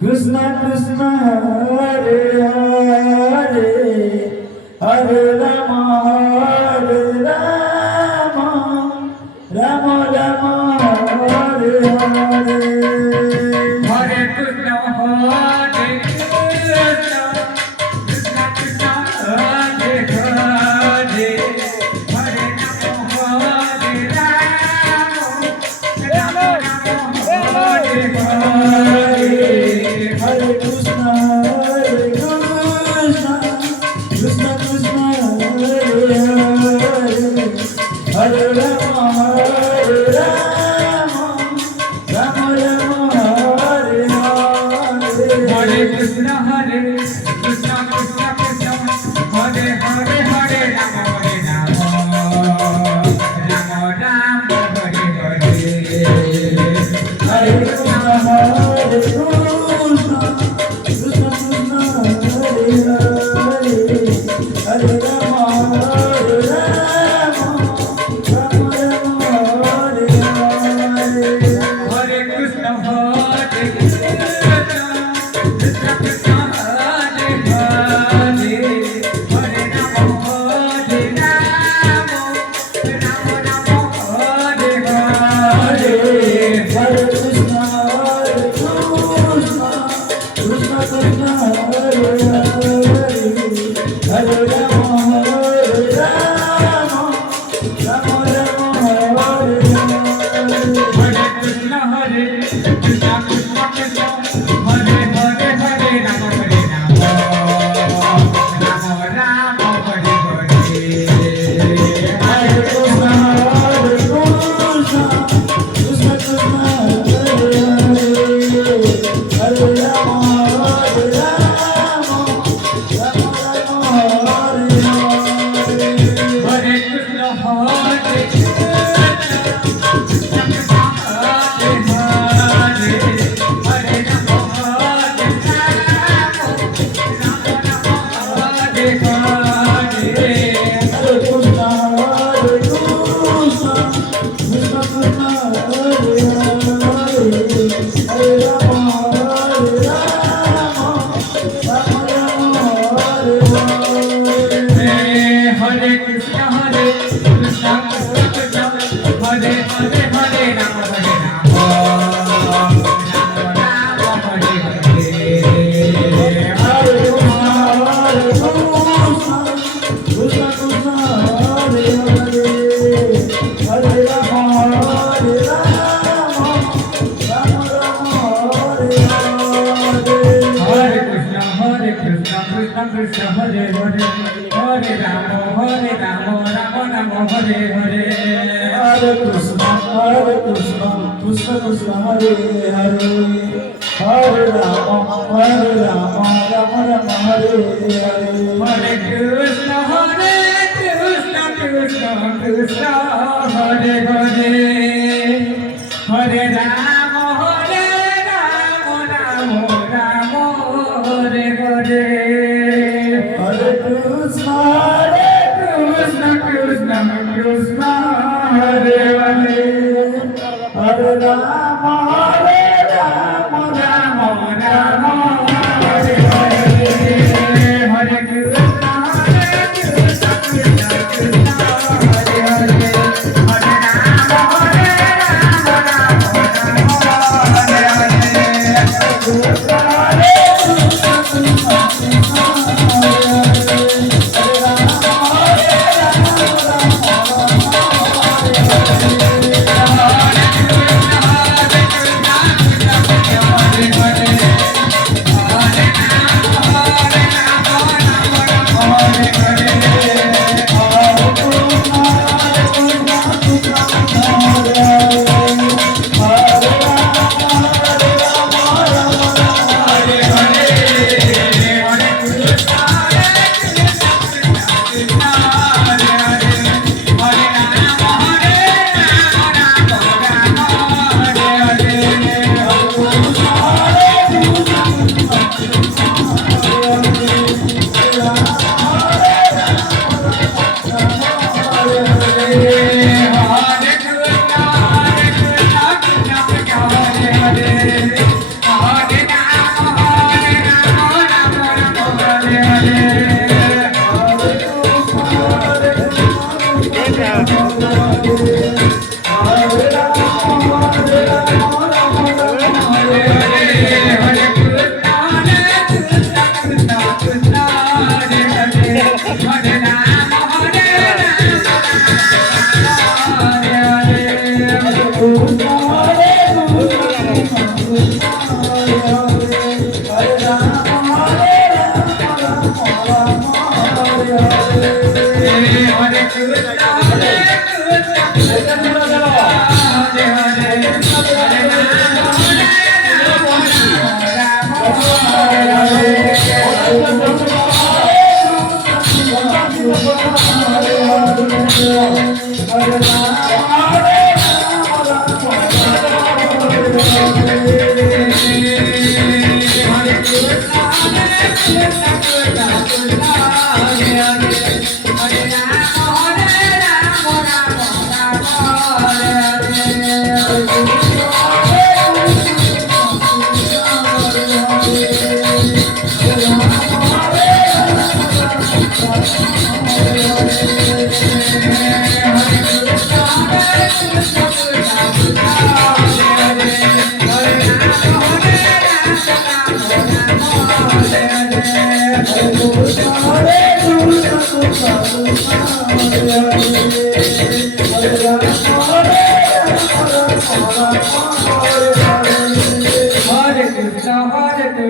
Krishna Krishna Hare Hare Hare Rama Hare Rama Rama Rama Hare Hare Hare Krishna Hare Krishna Krishna Krishna Hare Hare Hare Rama Hare Rama Rama Rama Hare Hare Hare Krishna Hare Krishna Krishna Krishna Hare Hare Hare Rama Hare Rama Rama Rama Hare Hare Hare Krishna Hare Krishna Krishna Krishna Hare Hare Hare Rama Rama Rama Hare Hare Hare Krishna Hare Krishna Krishna Krishna Hare Hare Hare Rama Hare Rama Rama Rama Hare Hare Hare Krishna Hare Krishna Krishna Krishna Hare Hare Hare Rama Hare Rama Rama Rama Hare Hare Hare Krishna Hare Krishna Krishna Krishna Hare Hare Hare Rama Hare Rama Rama Rama Hare Hare Hare Krishna Hare Krishna Krishna Krishna Hare Hare Hare Rama Hare Rama Rama Rama Hare Hare Hare Krishna Hare Krishna Krishna Krishna Hare Hare Hare Rama Hare Rama Rama Rama Hare Hare Hare Krishna Hare Krishna Krishna Krishna Hare Hare Hare Rama Hare Rama Rama Rama Hare Hare Hare Krishna Hare Krishna Krishna Krishna Hare Hare Hare Rama Hare Rama Rama Rama Hare Hare Hare Krishna Hare Krishna Krishna Krishna Hare Hare Hare Rama Hare Rama Rama Hare Hare Hare Krishna Hare Krishna Krishna Krishna Hare Hare Hare Rama Hare Rama Rama Rama Hare Hare Hare Krishna Krishna Krishna Hare Hare Hare Rama Rama Rama Hare Hare Hare Krishna Krishna Krishna Hare Hare Hare Rama Rama Rama Hare Hare Hare Krishna Krishna Krishna Hare Hare Hare Rama Rama Rama Hare Hare Hare Krishna Krishna Krishna Krishna Hare Hare Hare Rama Rama Rama Hare Hare Hare Krishna Krishna Krishna Hare Hare Hare Rama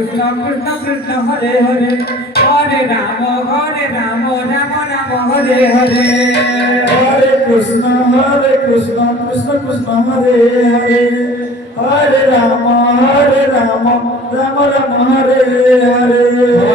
Krishna Krishna Hare Hare Hare Rama Rama Rama Hare Hare Hare Krishna Krishna Krishna Hare Hare Hare Rama Rama Rama Hare Hare